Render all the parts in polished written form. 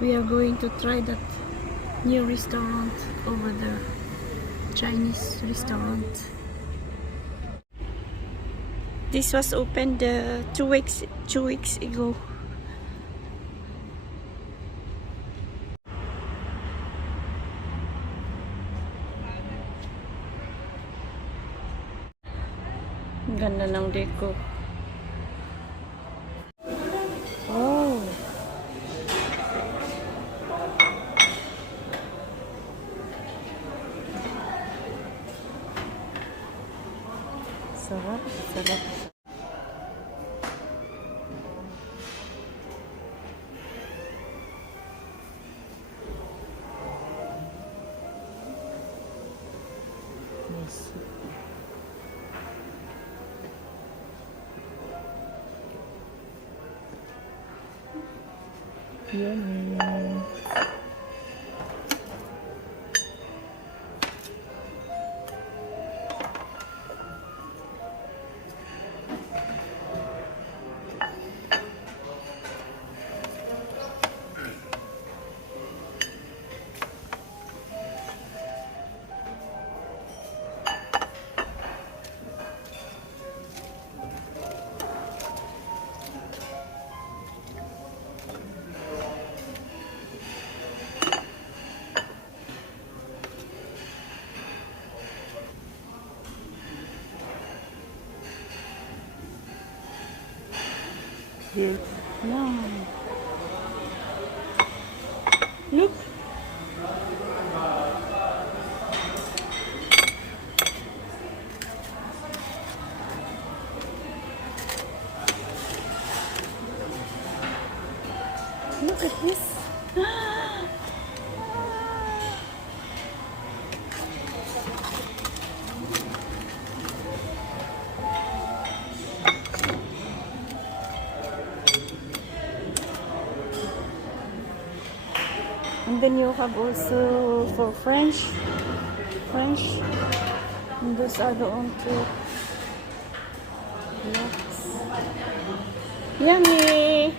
We are going to try that new restaurant over there, Chinese restaurant. This was opened 2 weeks ago. Ganda ng deco. Oh. Sarap, sarap. Yes. Yummy. Yes. Yum. Look. Look at this. And then you have also for French. And those are the only two. Lots. Yummy.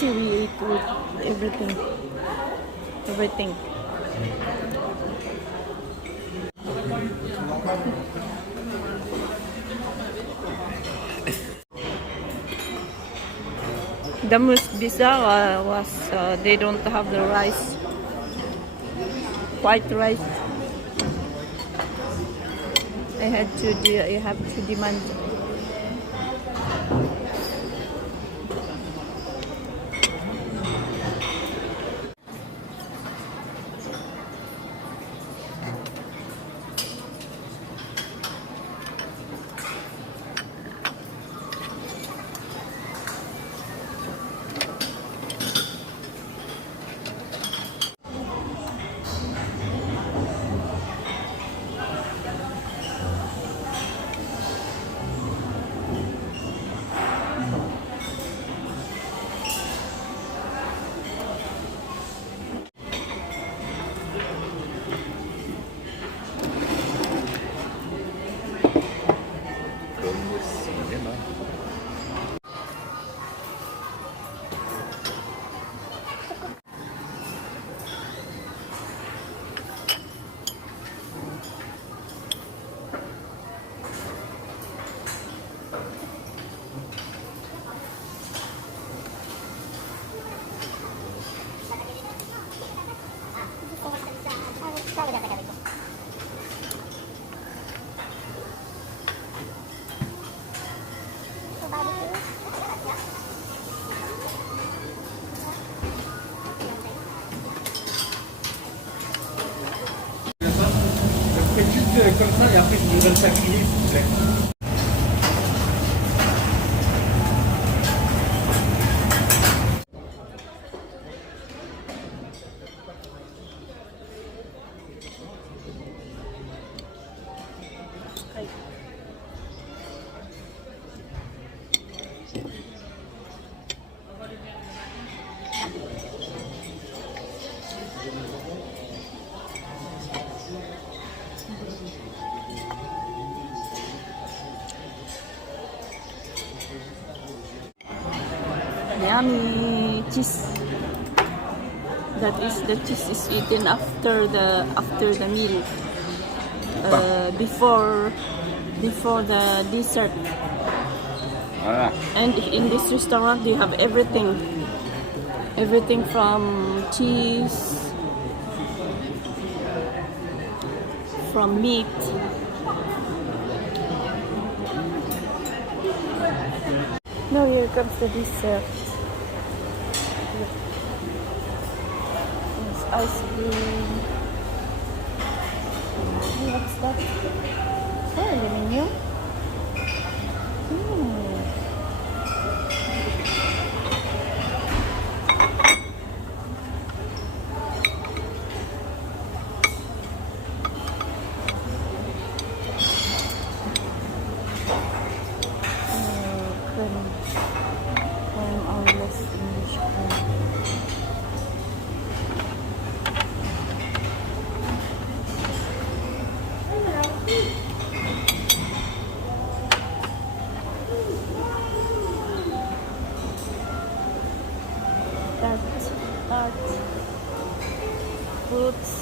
see we ate with everything. Everything. The most bizarre was they don't have the rice, white rice. I have to demand. Juste comme ça et après je vous donne ça grillé s'il vous plaît. Yummy cheese. That is the cheese is eaten after the meal. Before the dessert. Voilà. And in this restaurant they have everything. Everything from cheese, from meat. Now here comes the dessert. There's ice cream. Hey, what's that? Oh, aluminium. Crème anglaise, English crème. Tart, fruits.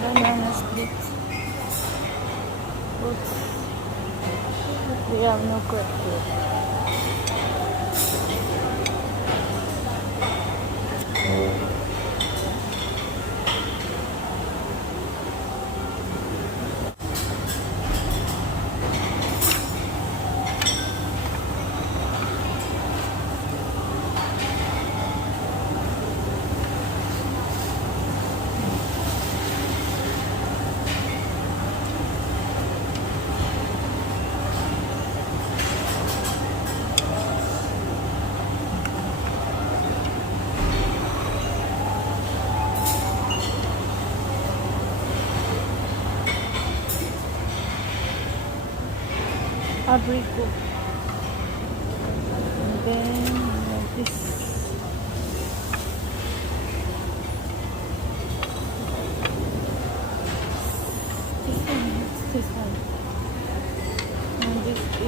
Banana split. Fruits. We have no crepe here. Abrico. And then this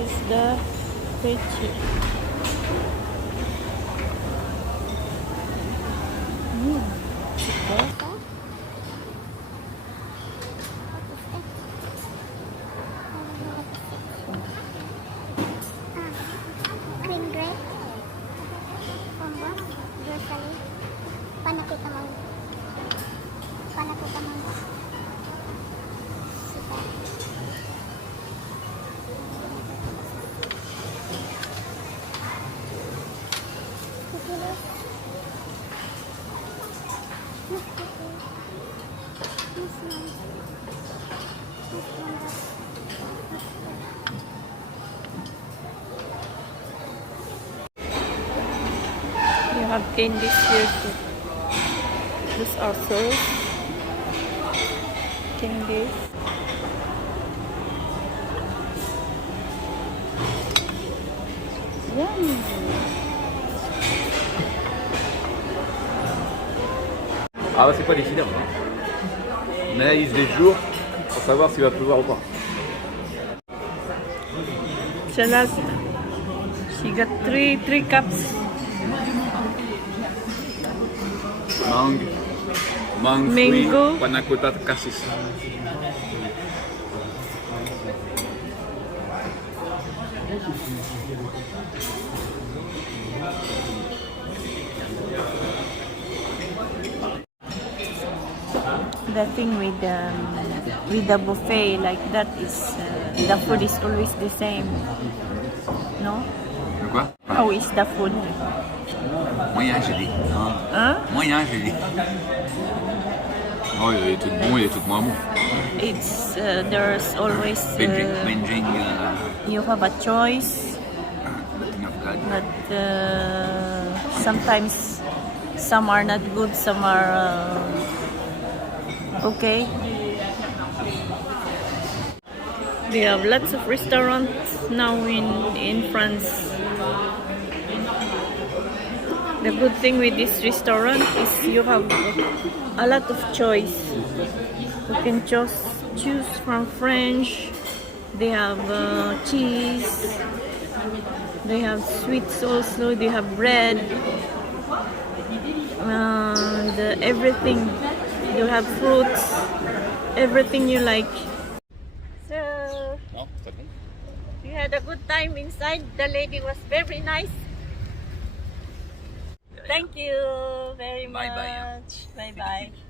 is the peche. Cream grape. Combos. Grocery. Panakita mango. Panakita mango. Super. Kukilos. Mas kuki. Mas man. Mas manda. You have candies here too. These are sauce. Candies. Yum. Ah, bah, c'est pas décidé. Hein. On analyse les jours pour savoir s'il va pleuvoir ou pas. Salad. She got three cups. Mango, Mango. panna cotta, cassis. The thing with the buffet like that is the food is always the same. No? De quoi? How is the food? Moyen, j'ai dit. Huh? Moyen, j'ai dit. Oh, il est tout bon, il est tout moins bon. It's there's always Binging, you have a choice, nothing of God. but sometimes some are not good, some are okay. We have lots of restaurants now in France. The good thing with this restaurant is you have a lot of choice. You can choose from French. They have cheese. They have sweets also. They have bread. And everything. You have fruits. Everything you like. So Non, c'est pas bon. we had a good time inside. The lady was very nice. Thank you very much. Bye bye. Bye bye.